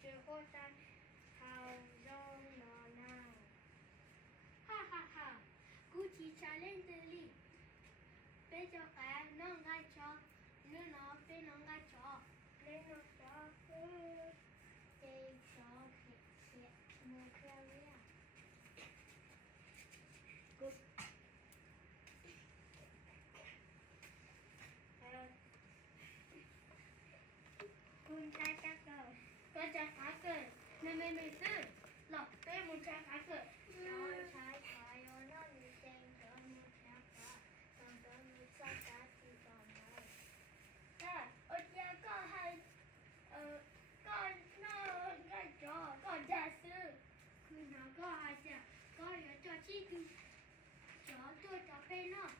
最后山好热闹闹，哈哈哈！古奇challenge里，别叫俺弄个桥，你那别弄个桥，你弄桥去，这桥去，没可以啊。Good. คุณชายจะเกิดก็จะขาเกิดในเมนูซื้อหลอกเต้มุนชายขาเกิดนอนชายขายนอนมีเต็งเดินมุนชายขาตอนเดินมุนชายขาที่ตอนไหนแต่อดยาก็ให้ก็นอนก็จอก็จะซื้อคือน้องก็อาจจะก็อยากจะชี้ดูจอตัวจะเป็นนอก